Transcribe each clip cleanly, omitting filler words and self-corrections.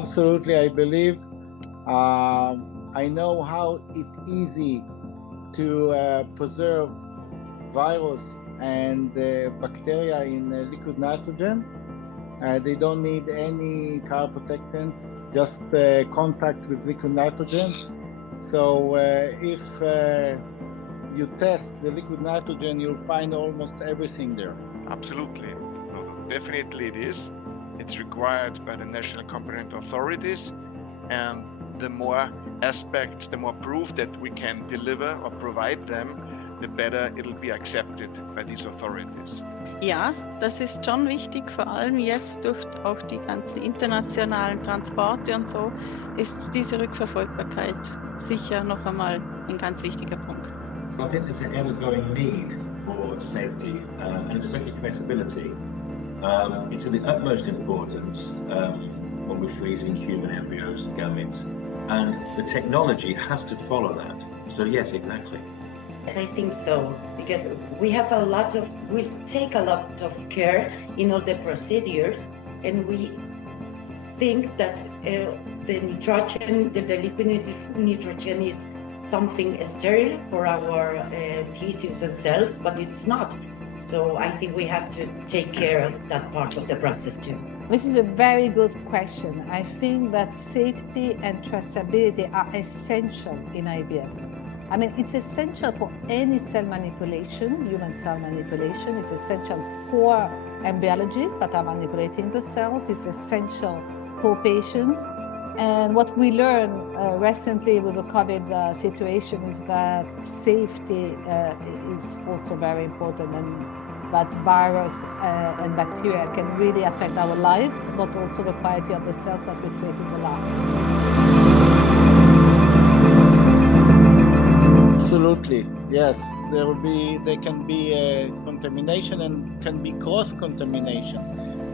Absolutely, I believe. I know how it's easy to preserve virus and bacteria in liquid nitrogen. They don't need any car protectants, just contact with liquid nitrogen. So if you test the liquid nitrogen, you'll find almost everything there. Absolutely. No, definitely it is. It's required by the national competent authorities, and the more aspects, the more proof that we can deliver or provide them, the better it'll be accepted by these authorities. Ja, das ist schon wichtig, vor allem jetzt durch auch die ganzen internationalen Transporte und so, ist diese Rückverfolgbarkeit sicher noch einmal ein ganz wichtiger Punkt. I think there's an ever-growing need for safety and especially traceability. It's of the utmost importance when we're freezing human embryos and gametes, and the technology has to follow that. So yes, exactly. Yes, I think so, because we take a lot of care in all the procedures, and we think that the nitrogen, the liquid nitrogen is something sterile for our tissues and cells, but it's not. So I think we have to take care of that part of the process too. This is a very good question. I think that safety and traceability are essential in IVF. I mean, it's essential for any cell manipulation, human cell manipulation. It's essential for embryologists that are manipulating the cells. It's essential for patients. And what we learned recently with the COVID situation is that safety is also very important, and that virus and bacteria can really affect our lives, but also the quality of the cells that we treat in the lab. Absolutely, yes. There can be contamination and can be cross-contamination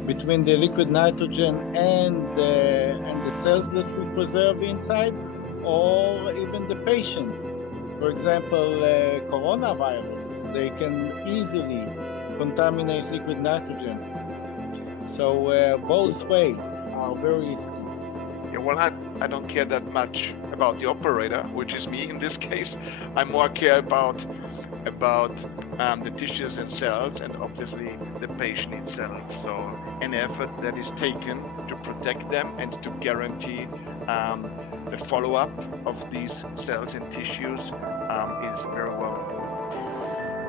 between the liquid nitrogen and the cells that we preserve inside, or even the patients. For example, coronavirus, they can easily contaminate liquid nitrogen. So both ways are very risky. Yeah, well, I don't care that much about the operator, which is me in this case. I more care about the tissues and cells, and obviously the patient itself. So an effort that is taken to protect them and to guarantee the follow-up of these cells and tissues is very well.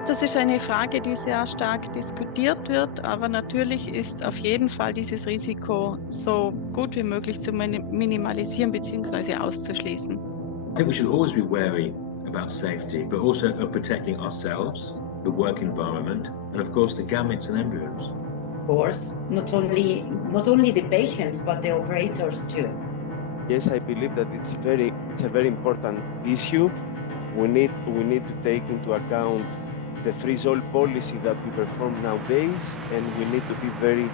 Das ist eine Frage, die sehr stark diskutiert wird, aber natürlich ist auf jeden Fall dieses Risiko so gut wie möglich zu minimalisieren bzw. auszuschließen. I think we should always be wary about safety, but also of protecting ourselves, the work environment, and of course the gametes and embryos. Of course, not only the patients, but the operators too. Yes, I believe that it's a very important issue. We need to take into account the freeze-all policy that we perform nowadays, and we need to be very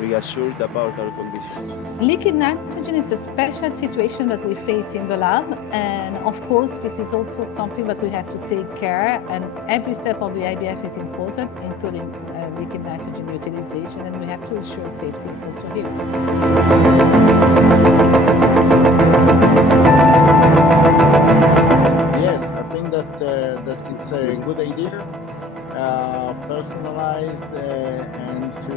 reassured about our conditions. Liquid nitrogen is a special situation that we face in the lab, and of course this is also something that we have to take care, and every step of the IVF is important, including liquid nitrogen utilization, and we have to ensure safety also here. Yes, I think that it's a good idea, personalized, and to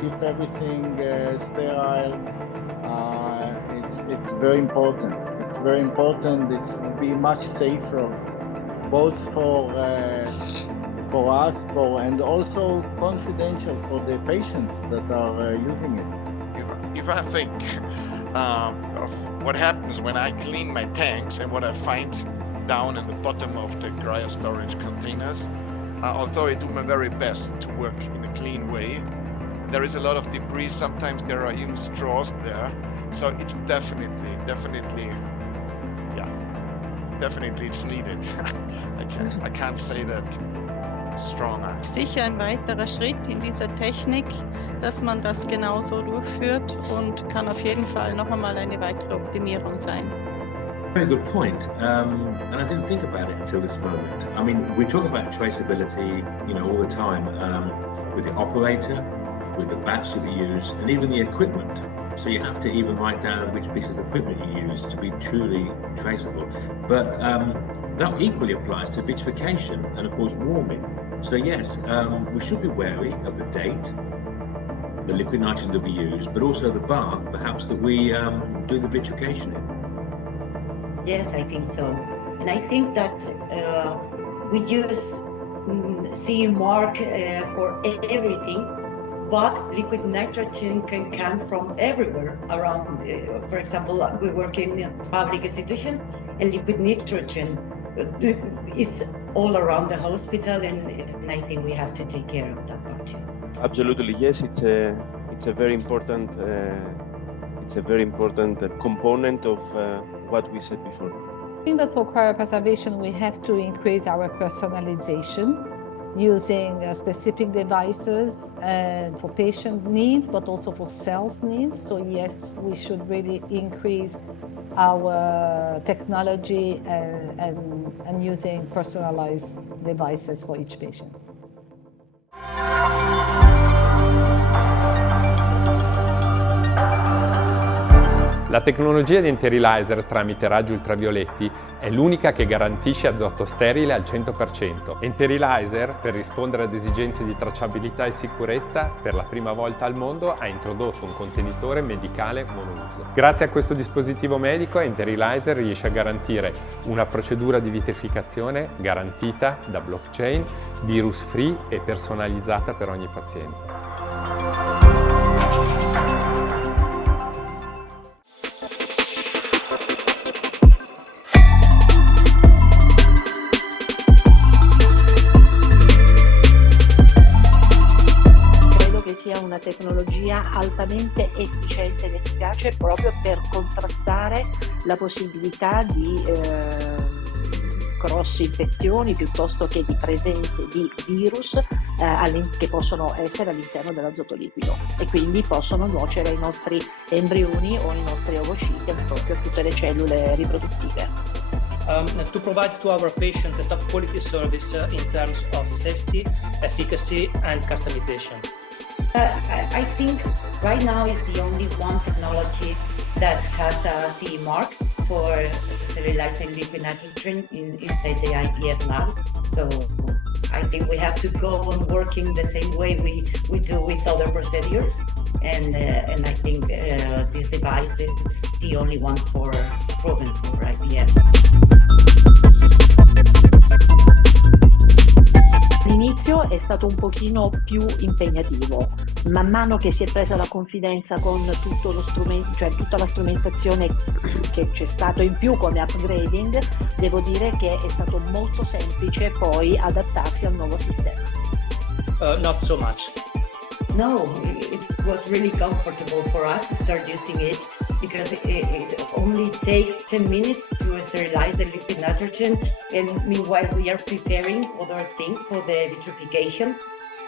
keep everything sterile. It's very important. It's very important. It will be much safer, both for us, and also confidential for the patients that are using it. If I think of what happens when I clean my tanks and what I find down in the bottom of the cryo storage containers, although I do my very best to work in a clean way, there is a lot of debris. Sometimes there are even straws there. So it's definitely it's needed. I can't say that stronger. Sicher ein weiterer Schritt in dieser Technik, dass man das genauso durchführt, und kann auf jeden Fall noch einmal eine weitere Optimierung sein. Very good point, and I didn't think about it until this moment. I mean, we talk about traceability, all the time, with the operator, with the batch that we use and even the equipment. So you have to even write down which piece of equipment you use to be truly traceable. But that equally applies to vitrification and of course warming. So yes, we should be wary of the date, the liquid nitrogen that we use, but also the bath perhaps that we do the vitrification in. Yes, I think so. And I think that we use CE mark for everything, but liquid nitrogen can come from everywhere around. For example, we work in a public institution, and liquid nitrogen is all around the hospital, and I think we have to take care of that part too. Absolutely, yes. It's a very important component of what we said before. I think that for cryopreservation, we have to increase our personalization using specific devices for patient needs, but also for cells needs. So yes, we should really increase our technology and using personalized devices for each patient. La tecnologia di Nterilizer tramite raggi ultravioletti è l'unica che garantisce azoto sterile al 100%. Nterilizer, per rispondere ad esigenze di tracciabilità e sicurezza, per la prima volta al mondo ha introdotto un contenitore medicale monouso. Grazie a questo dispositivo medico, Nterilizer riesce a garantire una procedura di vitrificazione garantita da blockchain, virus free e personalizzata per ogni paziente. Una tecnologia altamente efficiente ed efficace proprio per contrastare la possibilità di cross infezioni piuttosto che di presenze di virus che possono essere all'interno dell'azoto liquido e quindi possono nuocere ai nostri embrioni o ai nostri ovociti, proprio a tutte le cellule riproduttive. To provide to our patients a top quality service in terms of safety, efficacy and customization. I think right now is the only one technology that has a CE mark for sterilizing liquid nitrogen inside the IVF lab. So I think we have to go on working the same way we do with other procedures. And I think this device is the only one proven for IVF. L'inizio è stato un pochino più impegnativo. Man mano che si è presa la confidenza con tutto lo strumento, cioè tutta la strumentazione che c'è stato in più come upgrading, devo dire che è stato molto semplice poi adattarsi al nuovo sistema. Not so much. No, it was really comfortable for us to start using it because it only takes 10 minutes to sterilize the liquid nitrogen, and meanwhile we are preparing other things for the vitrification.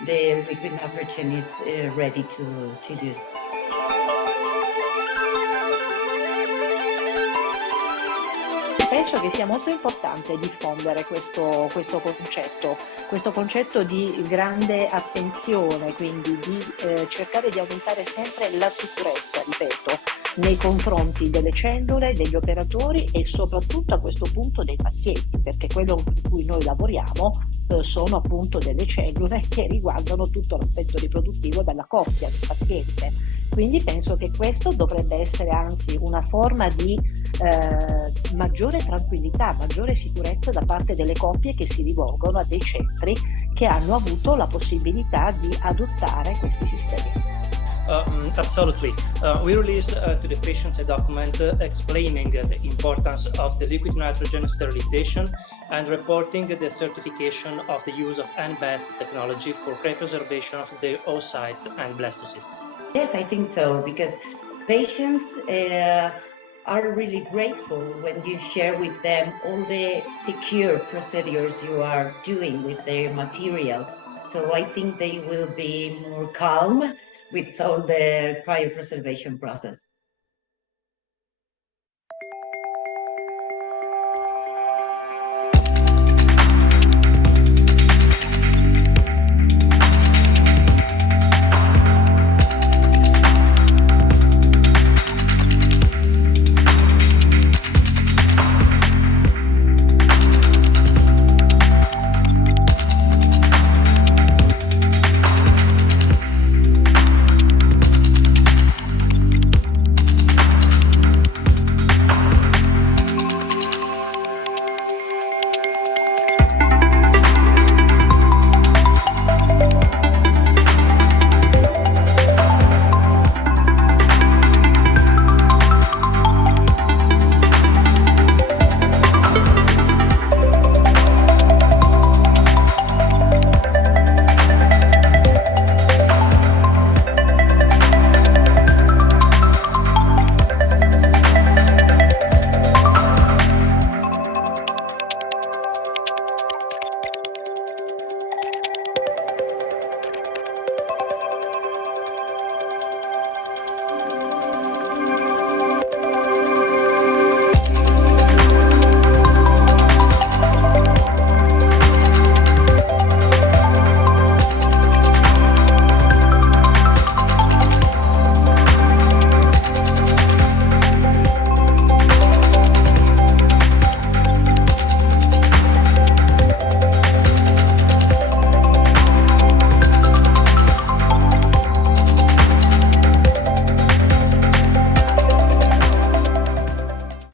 The liquid nitrogen is ready to use. Penso che sia molto importante diffondere questo concetto di grande attenzione, quindi di cercare di aumentare sempre la sicurezza, ripeto, nei confronti delle cellule, degli operatori e soprattutto a questo punto dei pazienti, perché quello con cui noi lavoriamo sono appunto delle cellule che riguardano tutto l'aspetto riproduttivo della coppia, del paziente. Quindi penso che questo dovrebbe essere anzi una forma di maggiore tranquillità, maggiore sicurezza da parte delle coppie che si rivolgono a dei centri che hanno avuto la possibilità di adottare questi sistemi. Absolutely. We released to the patients a document explaining the importance of the liquid nitrogen sterilization and reporting the certification of the use of NBAF technology for cryopreservation of the oocytes and blastocysts. Yes, I think so, because patients are really grateful when you share with them all the secure procedures you are doing with their material. So I think they will be more calm with all the cryopreservation process.